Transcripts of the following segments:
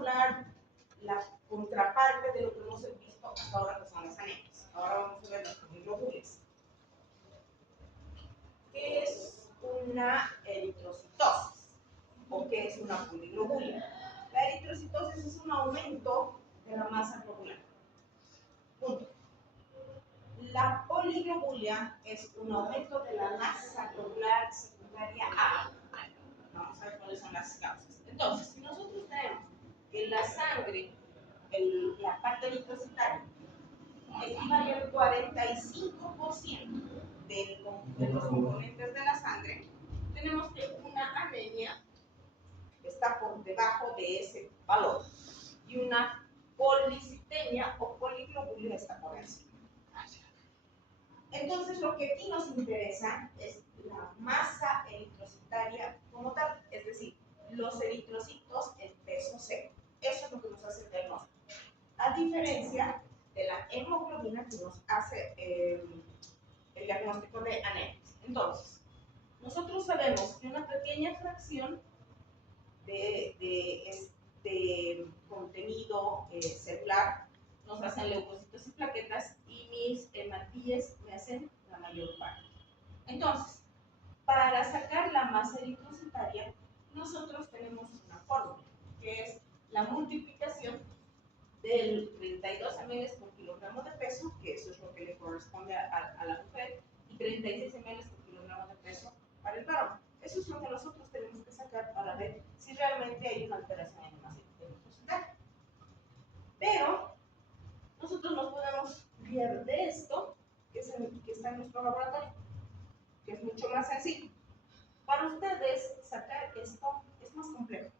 hablar la contraparte de lo que hemos visto hasta ahora, que son las anemias. Ahora vamos a ver las poliglobulias. ¿Qué es una eritrocitosis? ¿O qué es una poliglobulia? La eritrocitosis es un aumento de la masa globular. Punto. La poliglobulia es un aumento de la masa globular secundaria A. Vamos a ver cuáles son las causas. Entonces, si nosotros tenemos que la sangre, la parte eritrocitaria, equivale al 45% de los componentes de la sangre, tenemos que una anemia está por debajo de ese valor y una policitemia o poliglobulia está por encima. Entonces, lo que aquí nos interesa es la masa eritrocitaria como tal, es decir, los eritrocitos en peso seco. Eso es lo que nos hace el diagnóstico. A diferencia de la hemoglobina que nos hace el diagnóstico de anemias. Entonces, nosotros sabemos que una pequeña fracción de este contenido celular nos hacen leucocitos y plaquetas y mis hematíes me hacen la mayor parte. Entonces, para sacar la masa eritrocitaria, nosotros tenemos una fórmula, que es la multiplicación del 32 ml por kilogramo de peso, que eso es lo que le corresponde a la mujer, y 36 ml por kilogramo de peso para el varón. Eso es lo que nosotros tenemos que sacar para ver si realmente hay una alteración en la masa eritrocitaria. Pero nosotros nos podemos guiar de esto, que está en nuestro laboratorio, que es mucho más sencillo. Para ustedes, sacar esto es más complejo.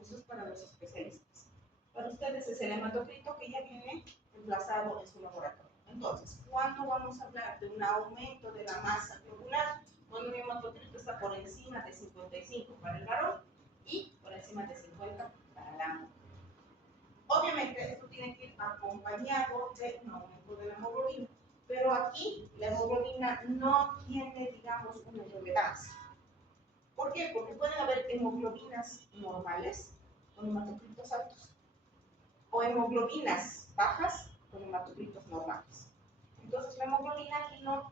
Eso es para los especialistas. Para ustedes es el hematocrito que ya viene emplazado en su laboratorio. Entonces, ¿cuándo vamos a hablar de un aumento de la masa globular? Cuando el hematocrito está por encima de 55 para el varón y por encima de 50 para la mujer. Obviamente, esto tiene que ir acompañado de un aumento de la hemoglobina, pero aquí la hemoglobina no tiene, digamos, una relevancia. ¿Por qué? Porque pueden haber hemoglobinas normales con hematocritos altos o hemoglobinas bajas con hematocritos normales. Entonces, la hemoglobina aquí no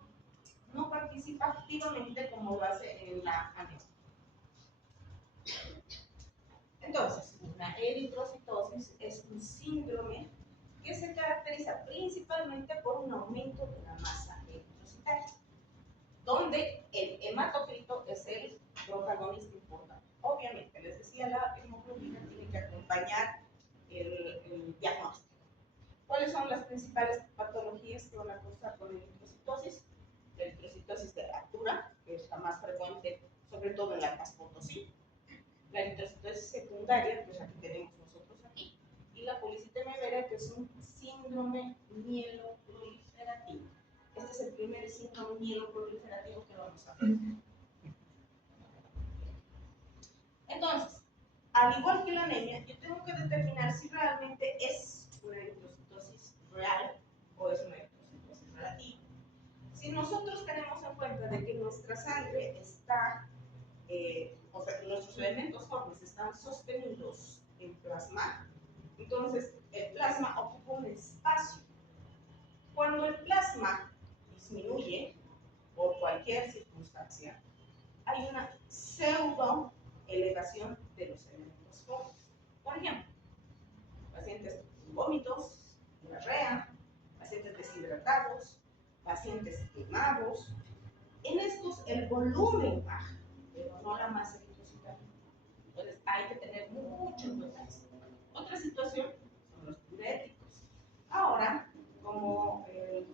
participa activamente como lo hace en la anemia. Entonces, una eritrocitosis es un síndrome que se caracteriza principalmente por un aumento de la masa eritrocitaria, donde el hematocrito es el protagonista importante. Obviamente, les decía, la hemoglobina tiene que acompañar el diagnóstico. ¿Cuáles son las principales patologías que van a causar con eritrocitosis? La eritrocitosis de altura, que es la más frecuente, sobre todo en la Paz Potosí. La eritrocitosis secundaria, que es la que tenemos nosotros aquí. Y la policitemia vera, que es un síndrome mieloproliferativo. Este es el primer síndrome mieloproliferativo que vamos a ver. Entonces, al igual que la anemia, yo tengo que determinar si realmente es una eritrocitosis real o es una eritrocitosis relativa. Si nosotros tenemos en cuenta de que nuestra sangre está, o sea, que nuestros elementos formes están sostenidos en plasma, entonces el plasma ocupa un espacio. Cuando el plasma disminuye por cualquier circunstancia, hay una pseudo elevación de los elementos formes. Por ejemplo, pacientes con vómitos, diarrea, pacientes deshidratados, pacientes quemados. En estos el volumen baja, pero no la masa eritrocitaria. Entonces hay que tener mucho en cuenta eso. Otra situación son los diuréticos. Ahora, como el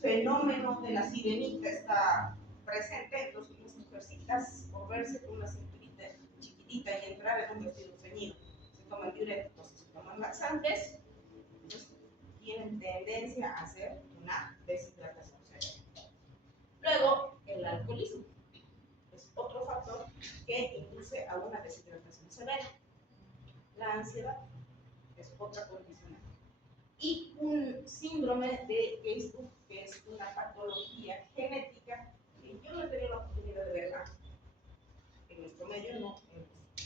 fenómeno de la sirenita está presente, entonces las mujercitas, por verse con una cinturita chiquitita y entrar en un vestido ceñido, se toman diuréticos, se toman laxantes, entonces tienen tendencia a hacer una deshidratación severa. Luego, el alcoholismo es otro factor que induce a una deshidratación severa. La ansiedad es otra condición. Y un síndrome de Facebook, que es una patología genética que yo no he tenido la oportunidad de verla en nuestro medio, no hemos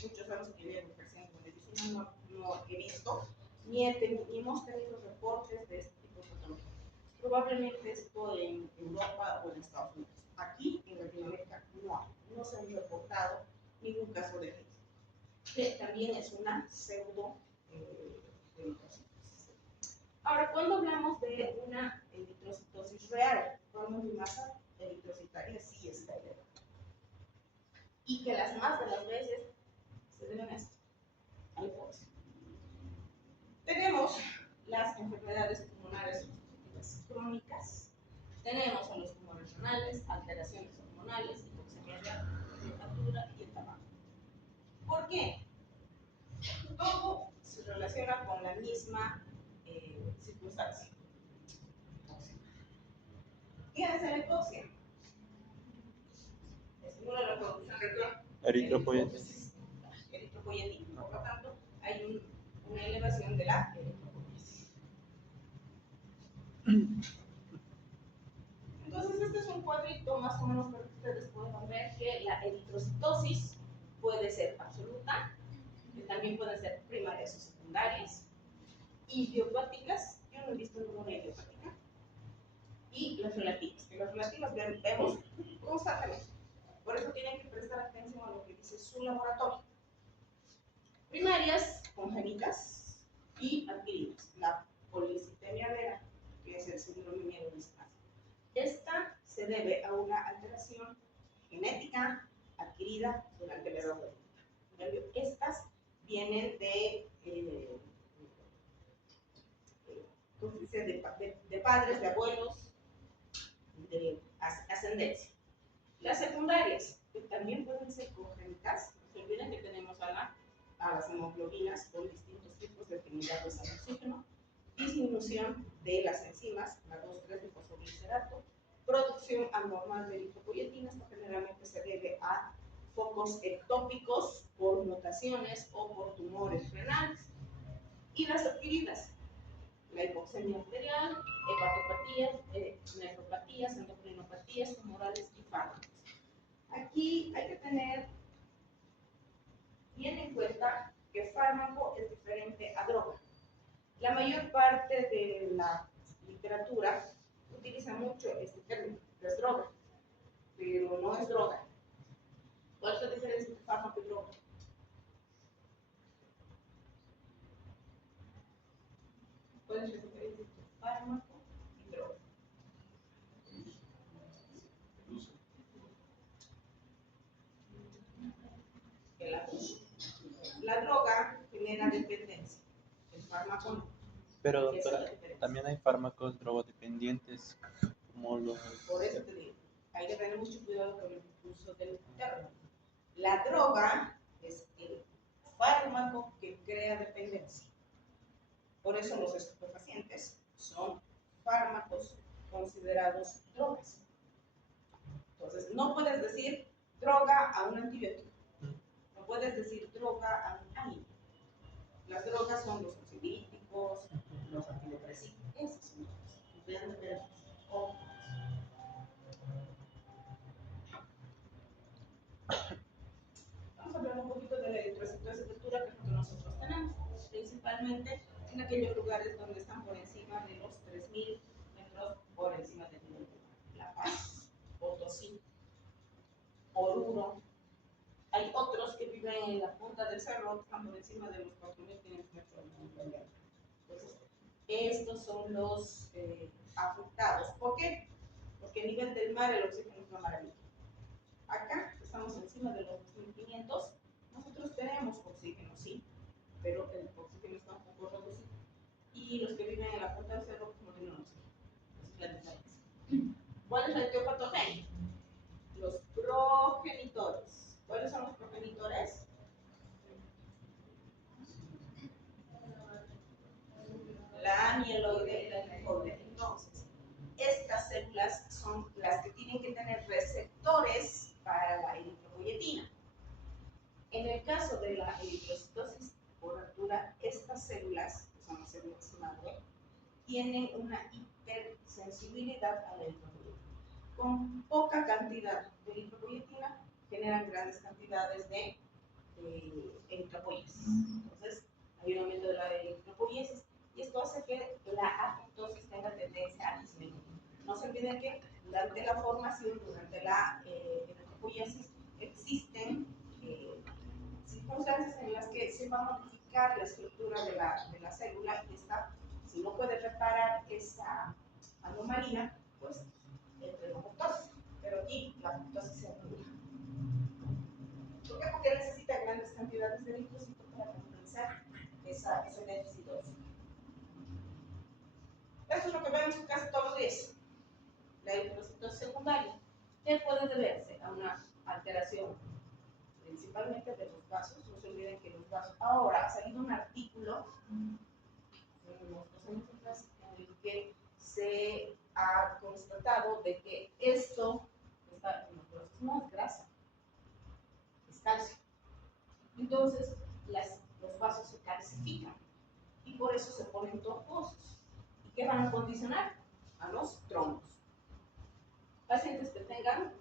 muchos años que llevo ejerciendo medicina, no he visto, ni hemos tenido reportes de este tipo de patología. Probablemente esto en Europa o en Estados Unidos. Aquí en Latinoamérica no se han reportado ningún caso de esto, que también es una pseudo eritrocitosis. Ahora, cuando hablamos de una eritrocitosis real, cuando mi masa eritrocitaria sí está elevada, y que las más de las veces se deben a esto, a la hipoxia. Tenemos las enfermedades pulmonares obstructivas crónicas, tenemos a los tumores renales, alteraciones hormonales, hipoxemia de temperatura y el tabaco. ¿Por qué? Todo se relaciona con la misma circunstancia. ¿Qué hace la hipoxia? Estimula la producción de Eritropoyetina. eritropoyetina. Por lo tanto, hay una elevación de la eritropoyetina. Entonces, este es un cuadrito más o menos para que ustedes puedan ver que la eritrocitosis puede ser absoluta, que también pueden ser primarias o secundarias, idiopáticas, yo no he visto ninguna idiopática, y las relativas, que las relativas vemos constantemente. Por eso tienen que prestar atención a lo que dice su laboratorio. Primarias, congénitas y adquiridas. La policitemia vera, que es el síndrome de miedo distal. Esta se debe a una alteración genética adquirida durante la edad adulta. Estas vienen de padres, de abuelos, de ascendencia. Las secundarias, que también pueden ser congénitas, se olviden que tenemos a las hemoglobinas con distintos tipos de afinidades al oxígeno, disminución de las enzimas, la 2,3-glicerolato, producción anormal de eritropoyetina. Esto generalmente se debe a focos ectópicos por mutaciones o por tumores renales. Y las adquiridas, la hipoxemia arterial, hepatopatías, nefropatías, endocrinopatías tumorales y fármacos. Aquí hay que tener bien en cuenta que fármaco es diferente a droga. La mayor parte de la literatura utiliza mucho este término, es droga, pero no es droga. ¿Cuál es la diferencia entre fármaco y droga? ¿Cuál es la diferencia entre fármaco y droga? El abuso. La droga genera dependencia, el fármaco no. Pero doctora, también hay fármacos drogodependientes, como los... Por eso te digo, hay que tener mucho cuidado con el uso del término. La droga es el fármaco que crea dependencia. Por eso los estupefacientes son fármacos considerados drogas. Entonces, no puedes decir droga a un antibiótico. No puedes decir droga a un ácido. Las drogas son los ansiolíticos, los antidepresivos. Esas son drogas. Vean de ver. Vamos a hablar un poquito de la eritrocitosis de altura, que es lo que nosotros tenemos, principalmente en aquellos lugares donde están por encima de los 3.000 metros por encima del nivel del mar. La Paz, Potosí, Oruro. Hay otros que viven en la punta del cerro, que están por encima de los 4.500 metros del nivel. Entonces, estos son los afectados. ¿Por qué? Porque a nivel del mar el oxígeno es una maravilla. Acá estamos encima de los 2.500. Nosotros tenemos oxígeno, sí, pero el oxígeno está un poco reducido. Y los que viven en la punta del cerro no tienen oxígeno. Esa es la diferencia. ¿Cuál es la etiopatogenia? Los progenitores. ¿Cuáles son los progenitores? La amiloide y la linfoide. Entonces, estas células son las que tienen que tener receptores para la eritropoyetina. En el caso de la eritrocitosis por altura, estas células, que son las células madre, tienen una hipersensibilidad a la eritropoyetina. Con poca cantidad de eritropoyetina generan grandes cantidades de eritropoiesis. Entonces, hay un aumento de la eritropoiesis y esto hace que la apoptosis tenga tendencia a disminuir. No se olviden que durante la formación, durante la eritropoiesis, existen circunstancias en las que se va a modificar la estructura de la célula y esta, si no puede reparar esa anomalía, pues entra en apoptosis. Pero aquí la apoptosis se anula. ¿Por qué? Porque necesita grandes cantidades de eritrocitos para compensar ese déficit óseo. Esto es lo que vemos casi todos los días. La eritrocitosis secundaria, que puede deberse a una alteración principalmente de los vasos. No se olviden que los vasos. Ahora ha salido un artículo unos 2 años atrás en el que se ha constatado de que esto está en los vasos, no es grasa, es calcio. Entonces los vasos se calcifican y por eso se ponen tortuosos. ¿Y qué van a condicionar? A los trombos. Pacientes que tengan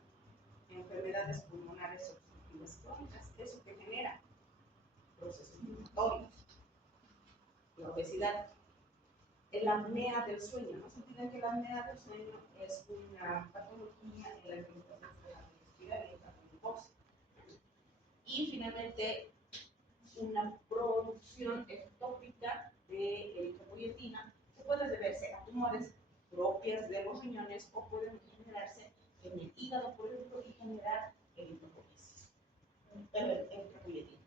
enfermedades pulmonares obstructivas crónicas, eso que genera procesos inflamatorios, la obesidad, la apnea del sueño. No se olviden que la apnea del sueño es una patología en la que el paciente se va a respirar y entra en hipoxia. Y finalmente, una producción ectópica de eritropoietina que puede deberse a tumores propias de los riñones o pueden generarse en el hígado, por ejemplo, y generar eritropoiesis. Eritropoietina.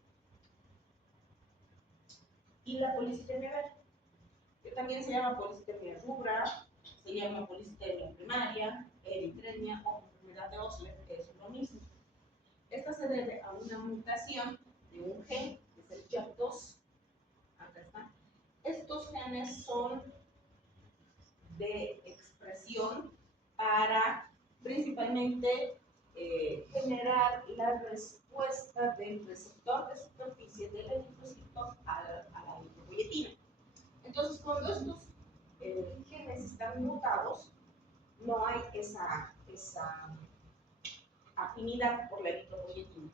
Y la policitemia verde, que también se llama policitemia rubra, se llama policitemia primaria, eritremia o enfermedad de Osler, que es lo mismo. Esta se debe a una mutación de un gen, que es el JAK2. Acá está. Estos genes son de expresión para principalmente generar la respuesta del receptor de superficie del eritrocito a la eritropoietina. Entonces, cuando estos genes están mutados, no hay esa afinidad por la eritropoietina.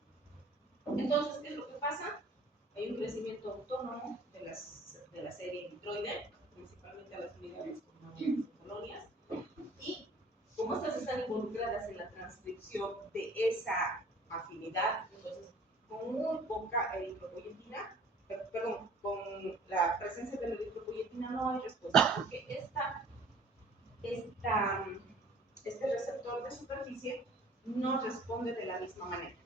Entonces, ¿qué es lo que pasa? Hay un crecimiento autónomo de la serie eritroide, principalmente a las unidades colonias, y como estas están involucradas en la transcripción de esa afinidad, entonces con muy poca eritropoietina, perdón, con la presencia de la eritropoietina no hay respuesta, porque este receptor de superficie no responde de la misma manera.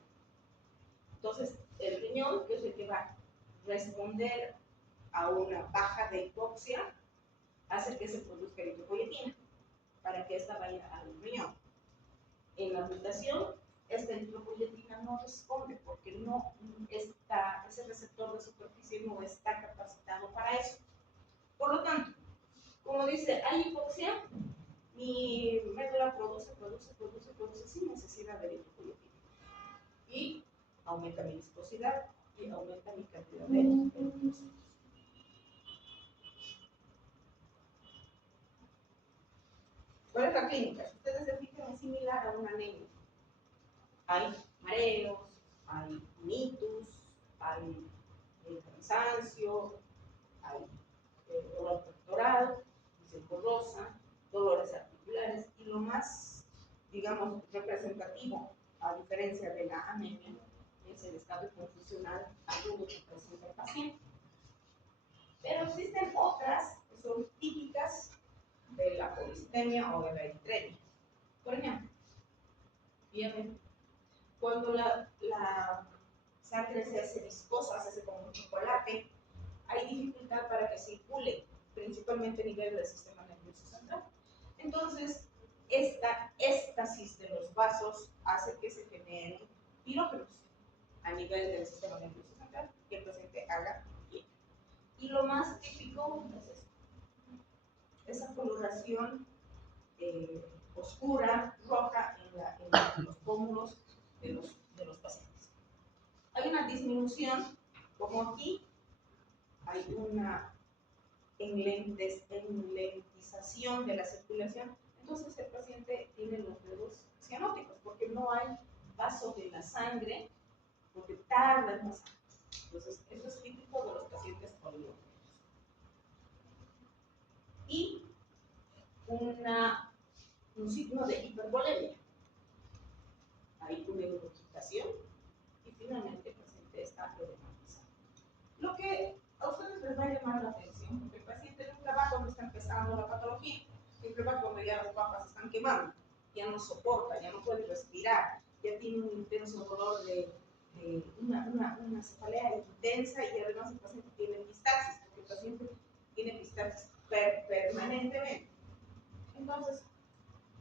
Entonces, el riñón, que es el que va a responder a una baja de hipoxia, hace que se produzca eritropoietina para que esta vaya al riñón. En la mutación, esta eritropoietina no responde porque ese receptor de superficie no está capacitado para eso. Por lo tanto, como dice, hay hipoxia, mi médula produce sin necesidad de eritropoietina. Y aumenta mi viscosidad y aumenta mi cantidad de eritrocitos. ¿Cuál es la clínica? Si ustedes se fijan, es similar a una anemia. Hay mareos, hay mitus, hay cansancio, hay dolor pectoral, borrosa, dolores articulares y lo más, digamos, representativo, a diferencia de la anemia, es el estado confusional agudo que presenta el paciente. Pero existen otras que son típicas de la policitemia o de la eritremia. Por ejemplo, fíjense, cuando la sangre se hace viscosa, se hace como un chocolate, hay dificultad para que circule, principalmente a nivel del sistema nervioso central. Entonces, esta éstasis de los vasos hace que se generen pirógenos a nivel del sistema nervioso central, que el paciente haga bien. Y lo más típico es esto, esa coloración oscura, roja en los pómulos de los pacientes. Hay una disminución, como aquí, hay una enlentización de la circulación, entonces el paciente tiene los dedos cianóticos, porque no hay paso de la sangre, porque tarda en pasar. Entonces, eso es típico de los pacientes poliglóticos. Y un signo de hipervolemia. Hay una intoxicación y finalmente el paciente está edematizado. Lo que a ustedes les va a llamar la atención, porque el paciente nunca va cuando está empezando la patología, siempre va cuando ya las papas están quemando, ya no soporta, ya no puede respirar, ya tiene un intenso dolor de una cefalea intensa y además el paciente tiene epistaxis, porque el paciente tiene epistaxis permanentemente. Entonces,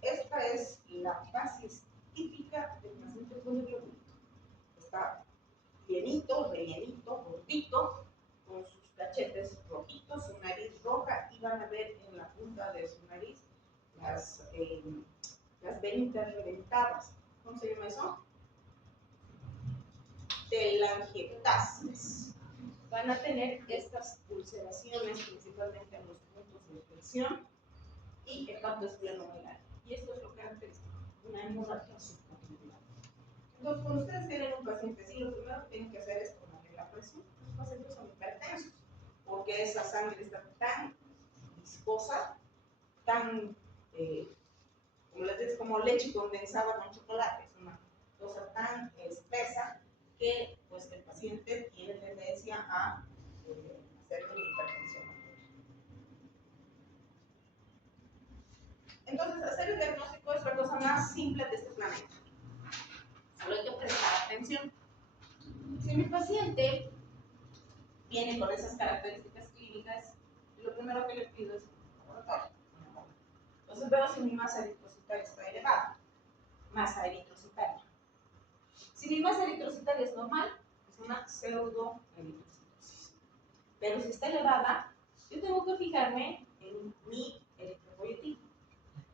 esta es la fases típica del paciente poliglótico. Está llenito, rellenito, gordito, con sus cachetes rojitos, su nariz roja, y van a ver en la punta de su nariz las venitas reventadas. ¿Cómo se llama eso? Telangiectasis. Van a tener estas ulceraciones principalmente en los puntos de infección y hepatosplenomegalia. Y esto es lo característico, una hemorragia subcapitular. Entonces, cuando ustedes tienen un paciente así, lo primero que tienen que hacer es tomarle la presión. Los pacientes son hipertensos, porque esa sangre está tan viscosa, tan, como les digo, como leche condensada con chocolate. Es una cosa tan espesa que pues, el paciente tiene tendencia a hacer una hipertensión. Entonces, hacer el diagnóstico es la cosa más simple de este planeta. Solo hay que prestar atención. Si mi paciente viene con esas características clínicas, lo primero que le pido es un laboratorio. Entonces veo si mi masa eritrocitaria está elevada. Masa eritrocitaria. Si mi masa eritrocitaria es normal, es una pseudoeritrocitosis. Pero si está elevada, yo tengo que fijarme en mi eritropoyetina.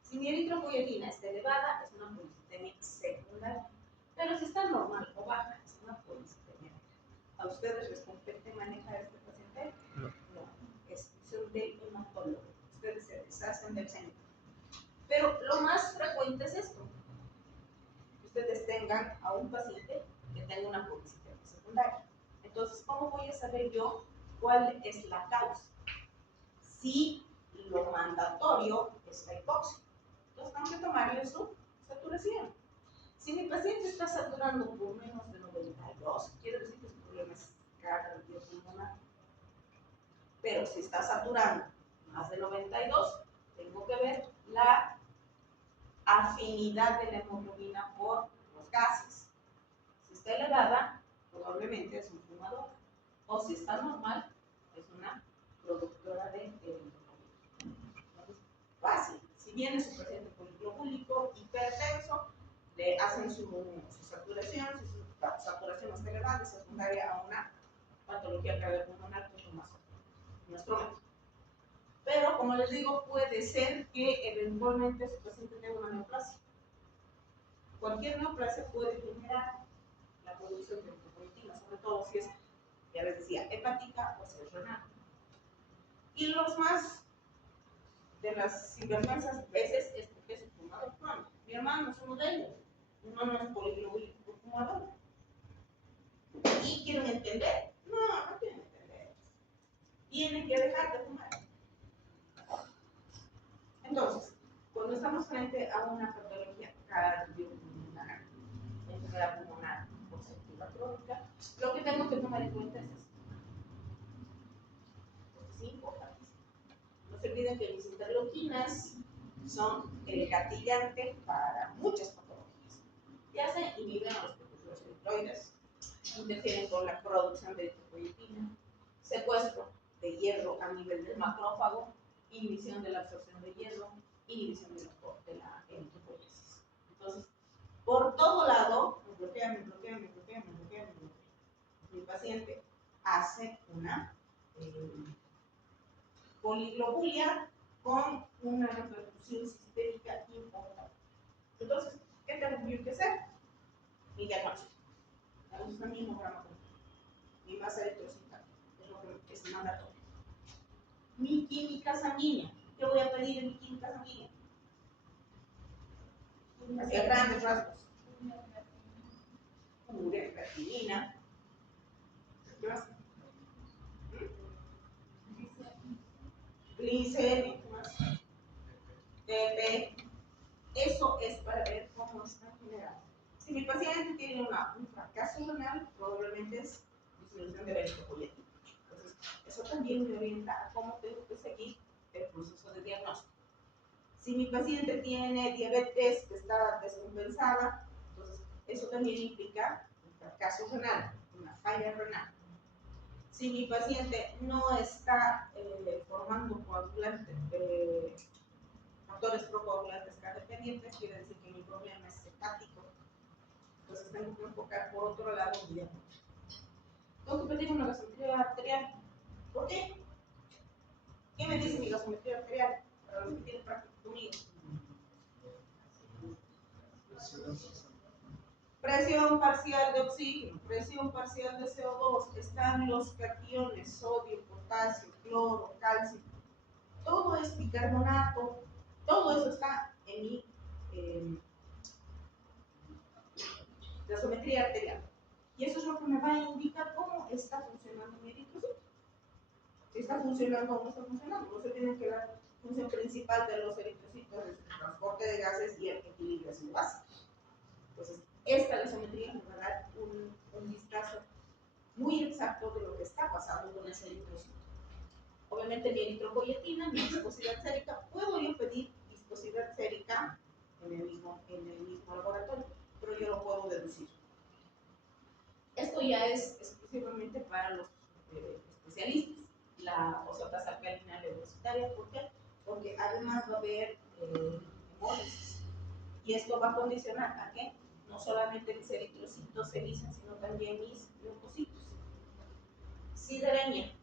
Si mi eritropoyetina está elevada, es una policitemia secundaria. Pero si está normal o baja, es una policitemia. ¿A ustedes les compete manejar a este paciente? No. No, es función del hematólogo. Ustedes se deshacen del centro. Pero lo más frecuente es esto: que ustedes tengan a un paciente que tenga una policitemia secundaria. Entonces, ¿cómo voy a saber yo cuál es la causa? Si lo mandatorio es la hipoxia, entonces tengo que tomarle su saturación. Si mi paciente está saturando por menos de 92, quiere decir que su problema es cardiopulmonar. Pero si está saturando más de 92, tengo que ver la afinidad de la hemoglobina por los gases. Si está elevada, probablemente es un fumador. O si está normal, es una productora de hemoglobina. Entonces, fácil. Si viene su paciente poliglobúlico, hipertenso, le hacen su saturación, si su saturación está elevada, es secundaria a una patología cardiopulmonar, que es lo más nuestro método. Pero, como les digo, puede ser que eventualmente su paciente tenga una neoplasia. Cualquier neoplasia puede generar la producción de eritropoyetina, sobre todo si es, ya les decía, hepática o si es renal. Y los más de las sinvergüenzas veces es porque es un fumador crónico. Mi hermano es uno de ellos. Mi hermano es poliglobúlico fumador. ¿Y quieren entender? No, no quieren entender. Tienen que dejar de fumar. Entonces, cuando estamos frente a una patología cardiopulmonar, enfermedad pulmonar obstructiva crónica, lo que tengo que tomar en cuenta es esto. Es importantísimo. No se olviden que mis interleuquinas son el gatillante para muchas patologías. Ya se inhiben a los eritroides, interfieren con la producción de eritropoyetina, secuestro de hierro a nivel del macrófago, inhibición de la absorción de hierro, inhibición de la eritropoyesis. Entonces, por todo lado, bloquean. Mi paciente hace una poliglobulia con una repercusión sistémica importante. Entonces, ¿qué tengo yo que hacer? Mi diagnóstico. Damos un hemograma con mi masa eritrocitaria, es lo que es mandatorio. Mi química sanguínea. ¿Qué voy a pedir en mi química sanguínea? Hacia grandes rasgos. Urea, creatinina, ¿Qué más? Glicemia, ¿qué más? PP. Eso es para ver cómo está generado. Si mi paciente tiene un fracaso renal, probablemente es disminución de la eritropoyetina. Entonces, eso también me orienta a cómo tengo que seguir el proceso de diagnóstico. Si mi paciente tiene diabetes que está descompensada, entonces eso también implica un fracaso renal, una falla renal. Si mi paciente no está formando coagulantes, factores procoagulantes dependientes, quiere decir que mi problema es hepático. Entonces tengo que enfocar por otro lado el diagnóstico. Tengo que pedir una gasometría arterial. ¿Por qué? ¿Qué me dice mi gasometría arterial? Para los que tienen práctica conmigo. Presión parcial de oxígeno, presión parcial de CO2, están los cationes, sodio, potasio, cloro, calcio. Todo es bicarbonato, todo eso está en mi gasometría arterial. Y eso es lo que me va a indicar cómo está funcionando mi eritrocito. Si está funcionando o no está funcionando. No se tiene que dar función principal de los eritrocitos es el transporte de gases y el equilibrio de base. Entonces, esta gasometría me va a dar un vistazo muy exacto de lo que está pasando con ese eritrocito. Obviamente mi eritropoyetina, mi viscosidad sérica, puedo yo pedir viscosidad sérica en el mismo laboratorio, pero yo lo puedo deducir. Esto ya es exclusivamente para los especialistas, la fosfatasa alcalina leucocitaria. ¿Por qué? Porque además va a haber hemólisis. Y esto va a condicionar a que no solamente mis eritrocitos se dicen, sino también mis leucocitos. Sideremia,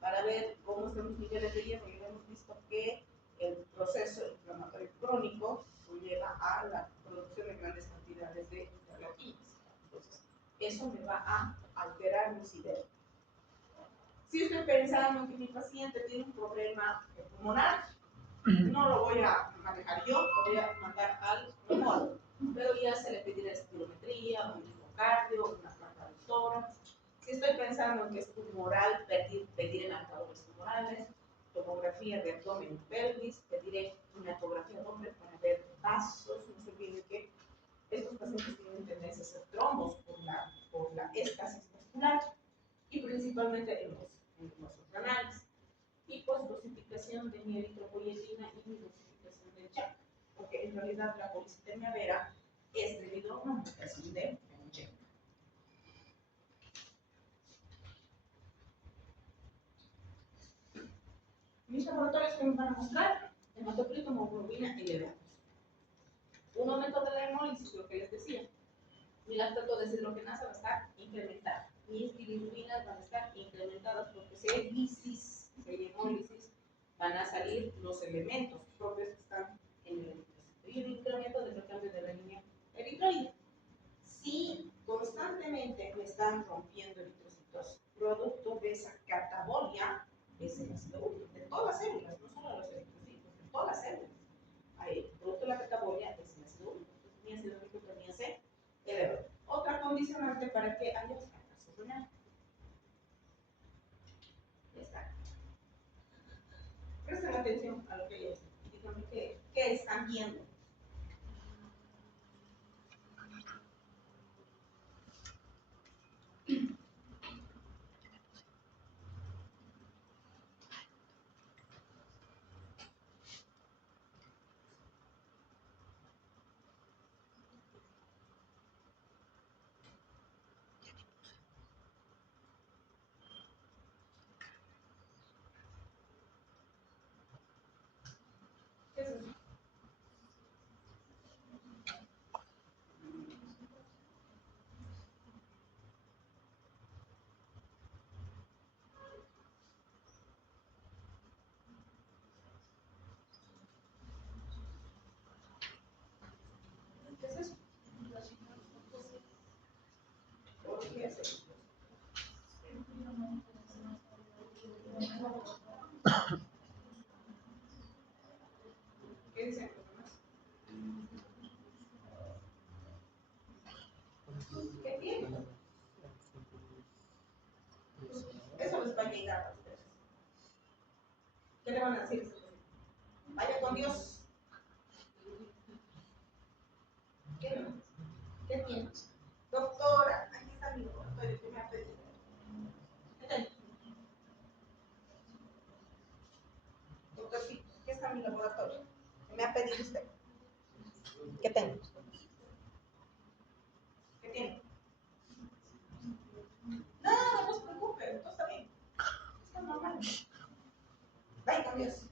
para ver cómo están los niveles de hierro. Ya hemos visto que el proceso inflamatorio crónico lleva a la producción de grandes cantidades de interleuquinas. Entonces, eso me va a alterar mi sideremia. Si estoy pensando que mi paciente tiene un problema pulmonar, no lo voy a manejar yo, lo voy a mandar al neumólogo. Pero ya se le pedirá espirometría, un ecocardio, una placa de tórax. Si estoy pensando en que es tumoral, pediré marcadores tumorales, tomografía de abdomen y pelvis, pediré una ecografía doble para ver vasos. No se olviden que estos pacientes tienen tendencia a hacer trombos por la estasis vascular y principalmente en los vasos renales. Y pues dosificación de mi eritropoyetina y mi dosificación de CHAC, porque en realidad la policitemia vera es debido a una mutación de CHAC. Mis laboratorios que me van a mostrar hematocrito, hemoglobina y elevados. Un aumento de la hemólisis, lo que les decía. Mi lactato deshidrogenasa va a estar incrementada. Mis bilirubinas van a estar incrementadas porque si hay lisis, si hay hemólisis, van a salir los elementos propios que están en el eritrocito. Y el incremento del recambio de la línea eritroide. Si constantemente me están rompiendo eritrocitos, producto de esa catabolia, es el ácido úrico, de todas las células, no solo los eritrocitos, de todas las células. Ahí, producto de la catabolia es el ácido úrico. Entonces, mi ácido úrico también se eleva. Otra condicionante para que haya fracaso renal. Ya está. Presten atención a lo que yo estoy. Díganme qué están viendo. ¿Qué es eso? le van a decir a ese paciente? Vaya con Dios. ¿Qué tienes? Doctora, aquí está mi laboratorio que me ha pedido. ¿Qué tengo? Doctor, sí, aquí está mi laboratorio que me ha pedido usted. ¿Qué tengo? ¿Qué tiene? No se preocupe, todo está bien. Está normal. Vaya con Dios.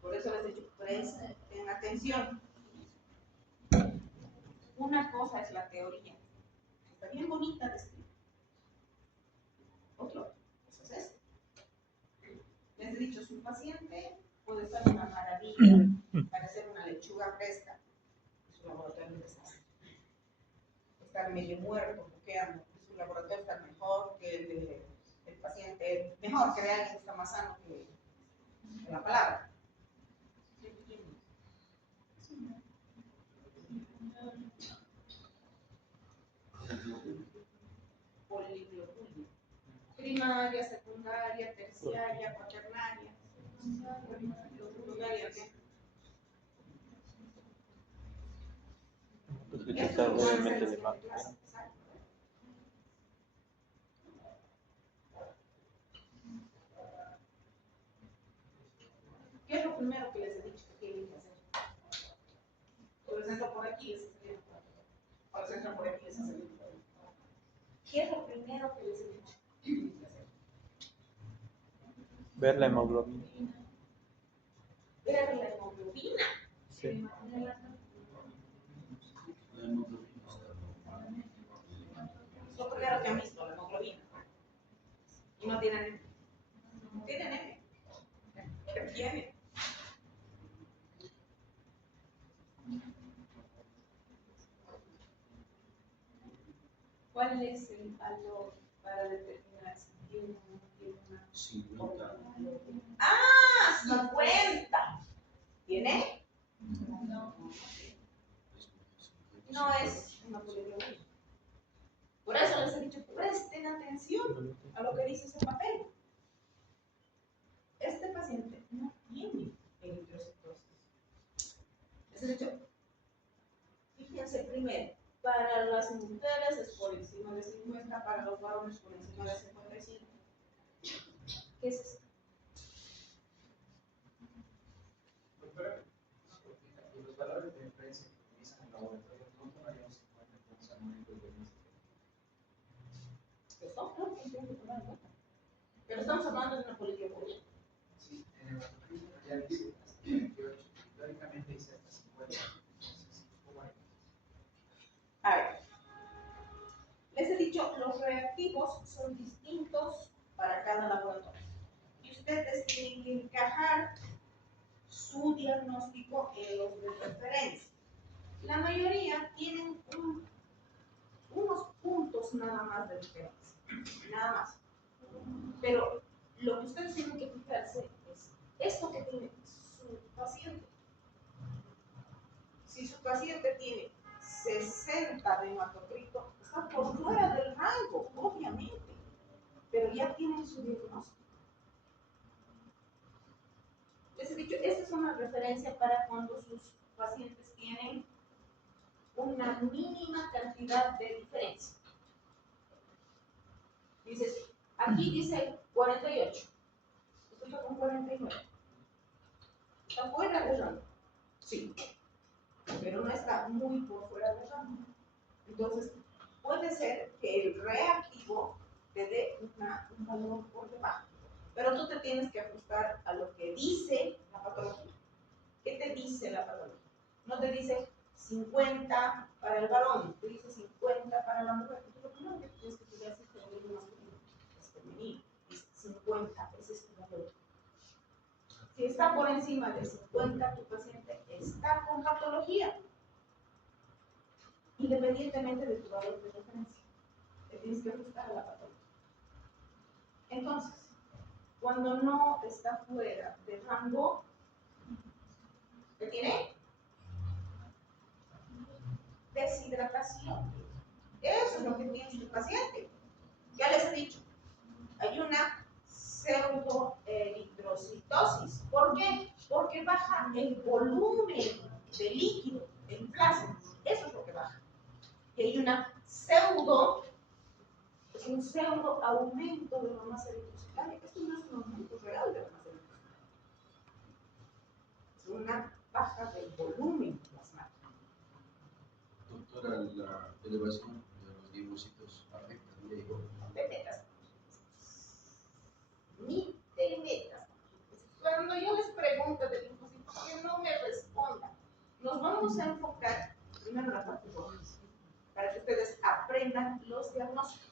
Por eso les he dicho, presten atención. Una cosa es la teoría, está bien bonita de escribir. Otro, eso es esto. Les he dicho, su paciente puede estar una maravilla, parecer una lechuga fresca. Su laboratorio de desastre. Estar medio muerto, buqueando. Su laboratorio está mejor que el del paciente, mejor que de alguien que está más sano que la palabra. Polibioculio. Primaria, secundaria, terciaria, cuaternaria. Secundaria, ¿qué? Pues que está brevemente de más. ¿Qué es lo primero que les he dicho que tienen que hacer? Pues entra por aquí, les saliendo por aquí. O les entra por aquí, les saliendo por aquí. ¿Qué es lo primero que les he dicho que tienen que hacer? Ver la hemoglobina. Ver la hemoglobina. Sí. Lo primero que han visto, la hemoglobina. Y no tienen M. Tienen M. ¿Qué tienen? ¿Cuál es el valor para determinar si tiene o no tiene una? 50. ¡Ah! 50. ¿Tiene? No es una poliglobina. Por eso les he dicho, presten atención a lo que dice ese papel. Este paciente no tiene eritrocitosis. Les he dicho, fíjense primero, para las mujeres es por encima de 50, para los varones por encima de 55. ¿Qué es esto? Doctora, los valores de referencia que utilizan en el laboratorio no tomaríamos en cuenta entonces al momento de Esto creo que tiene que tomar en cuenta. Pero estamos hablando de una poliglobina. Sí, en el laboratorio ya dice hasta 28, teóricamente dice hasta 50. Entonces, ¿cómo hay? A ver, les he dicho, los reactivos son distintos para cada laboratorio. Y ustedes tienen que encajar su diagnóstico en los de referencia. La mayoría tienen unos puntos nada más de diferencia, nada más. Pero lo que ustedes tienen que fijarse es esto que tiene su paciente. Si su paciente tiene 60 de hematocrito, está por fuera del rango, obviamente, pero ya tienen su diagnóstico. Les he dicho, esta es una referencia para cuando sus pacientes tienen una mínima cantidad de diferencia. Dices, aquí dice 48, esto está con 49. ¿Está fuera del rango? Sí, pero no está muy por fuera del rango. Entonces, puede ser que el reactivo te dé un valor por debajo, pero tú te tienes que ajustar a lo que dice la patología. ¿Qué te dice la patología? No te dice 50 para el varón, te dice 50 para la mujer. Tú lo primero que tienes que estudiar es femenino masculino. Es femenino, dice 50, ese es tu valor. Si está por encima de 50, tu paciente está con patología, independientemente de tu valor de referencia. Te tienes que ajustar a la patología. Entonces, cuando no está fuera de rango, ¿qué tiene? Deshidratación. Eso es lo que tiene su paciente. Ya les he dicho, hay una pseudoeritrocitosis. ¿Por qué? Porque baja el volumen de líquido en plasma. Eso es lo que baja. Y hay una es un pseudo aumento de la masa eritrocitaria. Esto no es un aumento real de la masa eritrocitaria. Es una baja del volumen plasmático. Doctora, la elevación de los linfocitos afecta al médico. No te metas. Ni te metas. Cuando yo les pregunto de linfocitos, que no me respondan. Nos vamos a enfocar primero en la parte roja, para que ustedes aprendan los diagnósticos.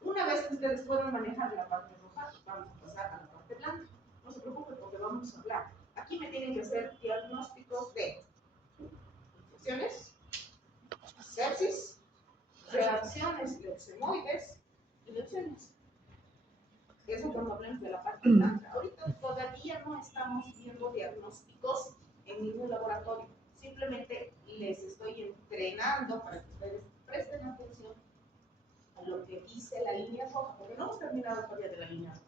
Una vez que ustedes puedan manejar la parte roja, vamos a pasar a la parte blanca. No se preocupen porque vamos a hablar. Aquí me tienen que hacer diagnósticos de infecciones, sepsis, reacciones leucemoides y leucemias. Eso cuando hablemos de la parte blanca. Ahorita todavía no estamos viendo diagnósticos en ningún laboratorio. Simplemente les estoy entrenando para que ustedes presten atención a lo que dice la línea roja, porque no hemos terminado todavía de la línea roja.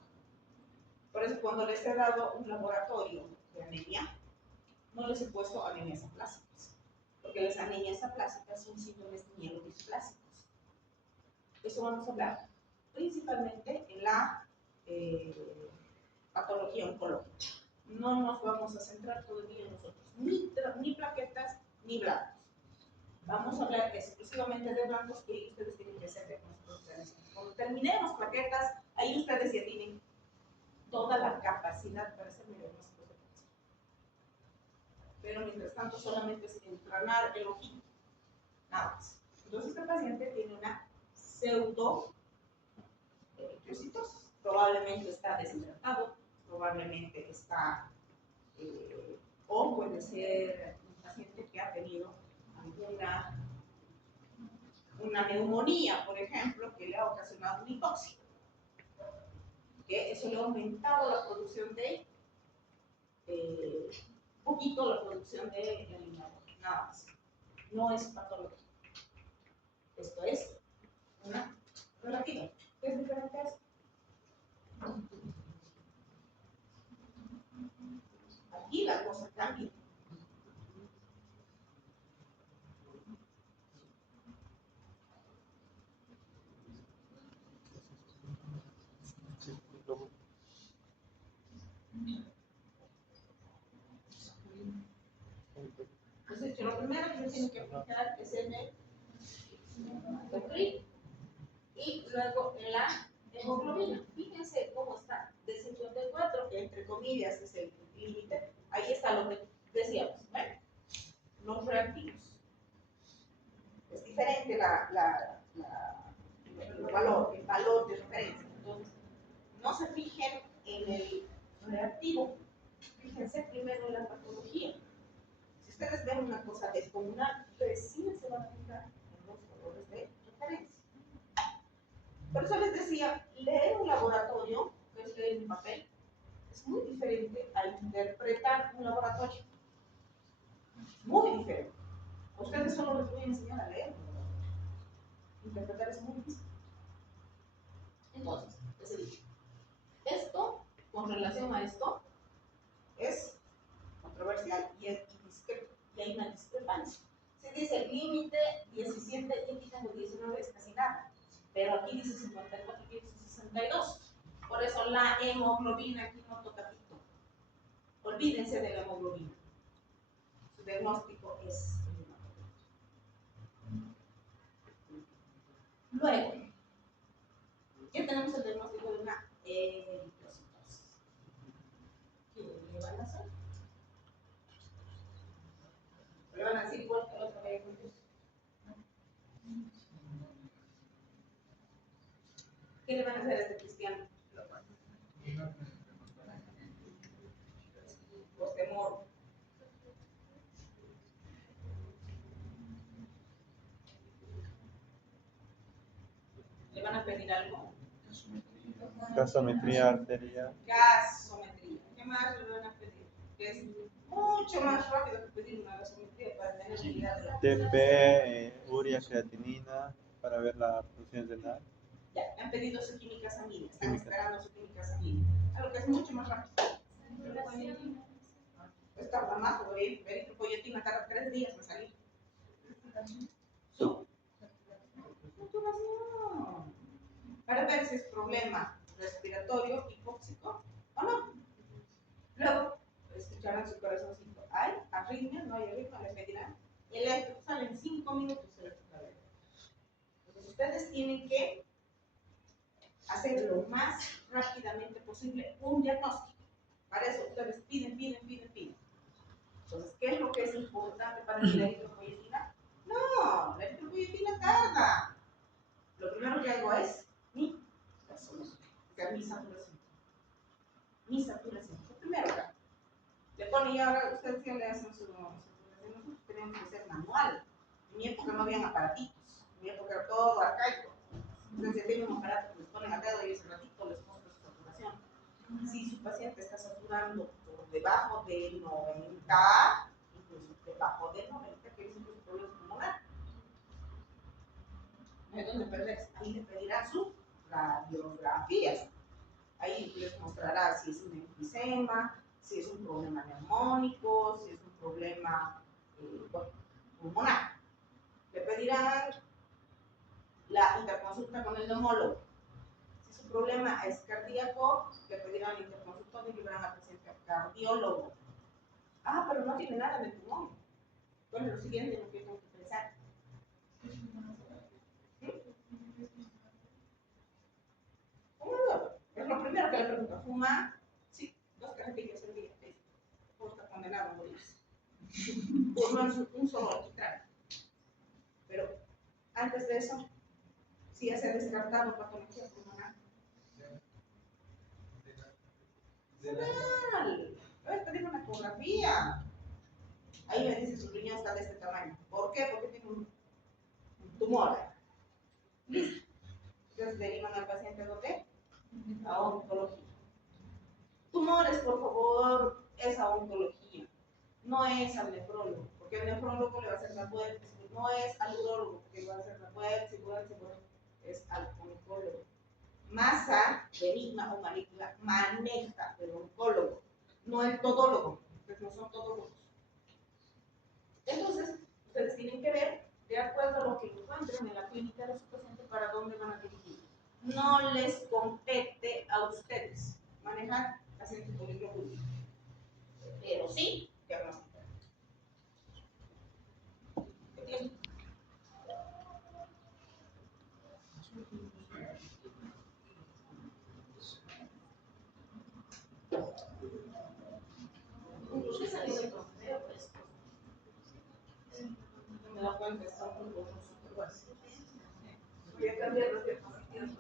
Por eso cuando les he dado un laboratorio de anemia, no les he puesto anemias aplásicas, porque las anemias aplásicas son síndromes mielodisplásicos. Eso vamos a hablar principalmente en la patología oncológica. No nos vamos a centrar todavía nosotros, ni plaquetas ni blancos. Vamos a hablar exclusivamente de blancos y ustedes tienen que hacer diagnósticos diferenciales. Cuando terminemos plaquetas, ahí ustedes ya tienen toda la capacidad para hacer diagnósticos de cáncer. Pero mientras tanto solamente es entrenar el ojito, nada más. Entonces este paciente tiene una pseudoeritrocitosis. Probablemente está deshidratado, probablemente está, o puede ser un paciente que ha tenido una neumonía, por ejemplo, que le ha ocasionado una hipoxia. Que eso le ha aumentado la producción de, un poquito la producción de la línea roja, nada más. No es patológico. Esto es una relativa. ¿Qué es diferente a esto? Aquí la cosa cambia. Entonces, lo primero que se tiene que fijar es en el CRIP y luego en la hemoglobina. Fíjense cómo está. De 54, que entre comillas es el límite, ahí está lo que decíamos, ¿ven? Los reactivos. Es diferente el valor de referencia. Entonces, no se fijen en el reactivo, fíjense primero en la patología. Si ustedes ven una cosa descomunal, recién se van a fijar en los valores de referencia. Por eso les decía, leer un laboratorio, que es leer un papel, es muy diferente a interpretar un laboratorio. Muy diferente. A ustedes solo les voy a enseñar a leer un laboratorio. Interpretar es muy difícil. Entonces, les he dicho, esto, con relación a esto, es controversial y es discreto, y hay una discrepancia. Se dice límite 17 y aquí tengo 19, es casi nada. Pero aquí dice 54 y aquí dice 62. Por eso la hemoglobina aquí no toca pito. Olvídense de la hemoglobina. Su diagnóstico es el hemoglobina. Luego, ya tenemos el diagnóstico de una eritrocitosis. ¿Qué le van a hacer? Le van a decir igual que el otro que ¿qué le van a hacer a este cristiano? Pues temor. ¿Le van a pedir algo? Gasometría arterial. Gasometría. ¿Qué más le van a pedir? Que es mucho más rápido que pedir una gasometría para tener unidad de la TP, urea, creatinina, para ver la función renal. Ya, han pedido su química sanguínea, están Química. esperando su química sanguínea. Algo que es mucho más rápido. Pues tarda más, porque eritropoyetina tarda 3 días en salir. Su saturación. Para ver si es problema respiratorio, hipóxico o no. Luego, escucharán su corazoncito. ¿Hay arritmia? ¿No hay arritmia? Les pedirán. Electro, salen 5 minutos el electrocardiograma. Entonces, ustedes tienen que hacer lo más rápidamente posible un diagnóstico. Para eso, ustedes piden. Entonces, ¿qué es lo que es importante para mí la eritropoyetina? No, la eritropoyetina tarda. Lo primero que hago es mi saturación. Mi saturación. Lo primero que hago. Le pone, y ahora ustedes que le hacen su saturación, nosotros tenemos que hacer manual. En mi época no habían aparatitos. En mi época era todo arcaico. Entonces, si tienen un aparato que les ponen al dedo y ese ratito les muestra su saturación. Si su paciente está saturando por debajo de 90, incluso debajo de 90, que es un problema pulmonar, no hay donde perderse. Ahí le pedirán sus radiografías. Ahí les mostrará si es un enfisema, si es un problema neumónico, si es un problema pulmonar. Le pedirán la interconsulta con el neumólogo. Si su problema es cardíaco, le pedirán la interconsulta y llevarán al paciente al cardiólogo. Ah, pero no tiene nada de pulmón. Bueno, lo siguiente lo que tengo que pensar. Fumador. Es lo primero que le pregunto. ¿Fuma? Sí, 2 cajetillas al día. ¿Cómo está condenado a morirse? Por no es un solo alquitrán. Pero antes de eso, si ya se ha descartado patología pulmonar. Renal. Voy a pedir una ecografía. Ahí me dice su riñón está de este tamaño. ¿Por qué? Porque tiene un tumor. Listo. Entonces derivan al paciente a ¿dónde? A oncología. Tumores, por favor, es a oncología. No es al nefrólogo, porque el nefrólogo le va a hacer la puerta. No es al urólogo, porque le va a hacer la puerta, es al oncólogo. Masa benigna o maligna maneja el oncólogo, no el todólogo, porque no son todólogos. Entonces, ustedes tienen que ver, de acuerdo a lo que encuentren en la clínica de su paciente, para dónde van a dirigir. No les compete a ustedes manejar pacientes polígrafos, pero sí diagnosticar. ¿Entienden? Incluso salió del consejo, pues. Me da cuenta, está un poco súper básico. Voy a cambiar las diapositivas.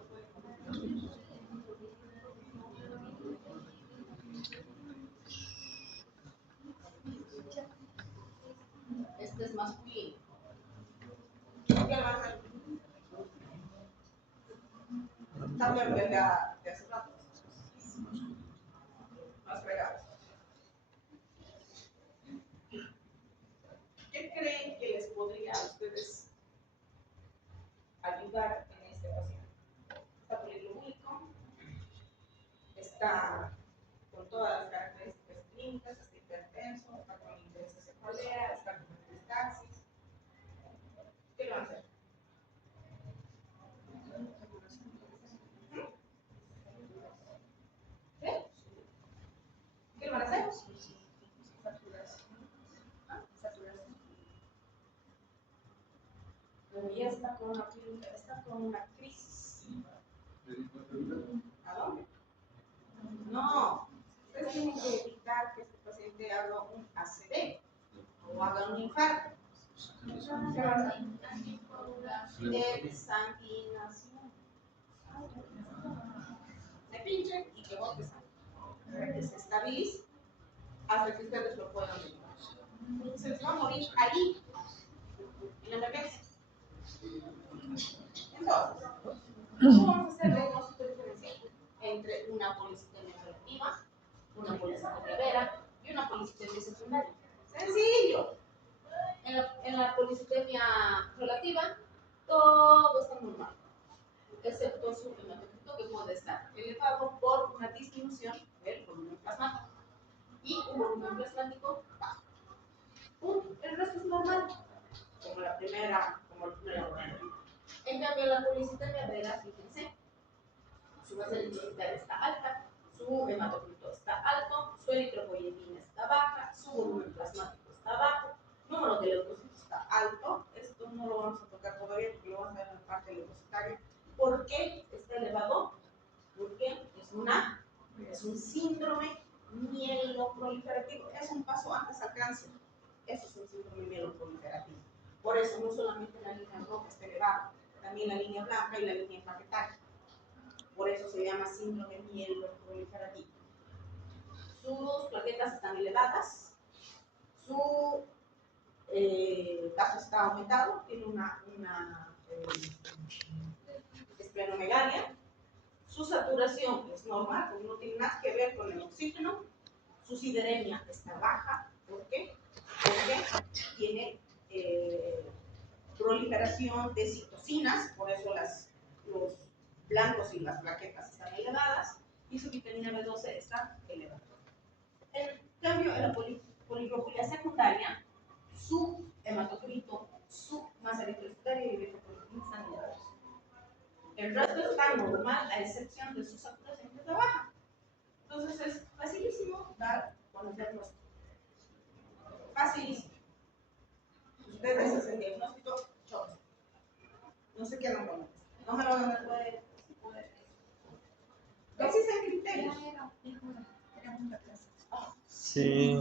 Este es masculino. ¿Qué le va a hacer? También el de hace rato. Más fregados. ¿Qué creen que les podría a ustedes ayudar en este paciente? Está polirrúbico, está con todas las características clínicas, está hipertenso, está con intensa cefalea, está con metastasis. ¿Qué le van a hacer? ¿Qué? ¿Qué le van a hacer? Saturación. Pero ya está con una clínica, está con una crisis. ¿A dónde? No, ustedes tienen que evitar que este paciente haga un ACV o haga un infarto. ¿Qué va a hacer? Exsanguinación. Se pinchen y que bote sangre. Para que se estabilice hasta que ustedes lo puedan ver. Se les va a morir ahí, en la emergencia. Entonces, ¿cómo vamos a hacer el diagnóstico diferencial entre una policitemia relativa, una policitemia vera y una policitemia secundaria? Sencillo. En la policitemia relativa, todo está normal. excepto su hematocrito, que puede estar elevado por una disminución del volumen plasmático y un volumen plasmático bajo. El resto es normal, como el primer laboratorio. En cambio, la policitemia vera, fíjense, su base eritrocitaria está alta, su hematocrito está alto, su eritropoyetina está baja, su volumen plasmático está bajo, número de leucocitos está alto. Esto no lo vamos a tocar todavía porque lo vamos a ver en la parte leucocitaria. ¿Por qué está elevado? Porque es un síndrome mieloproliferativo. Es un paso antes al cáncer. Eso es un síndrome mieloproliferativo. Por eso no solamente la línea roja está elevada, también la línea blanca y la línea plaquetaria. Por eso se llama síndrome mieloproliferativo. Sus plaquetas están elevadas, su vaso está aumentado, tiene una esplenomegalia. Su saturación es normal, porque no tiene nada que ver con el oxígeno. Su sideremia está baja. ¿Por qué? Porque tiene proliferación de citocinas, por eso los blancos y las plaquetas están elevadas, y su vitamina B12 está elevada. En cambio, en la poliglobulia secundaria, su hematocrito, su masa eritrocitaria y eritropoyetina están elevados. El resto está normal, a excepción de su saturación que está baja. Entonces es facilísimo dar con el diagnóstico. Facilísimo. Ustedes hacen diagnóstico, chocos. No se quedan con esto. No me lo van a poder. Existen criterios. Sí.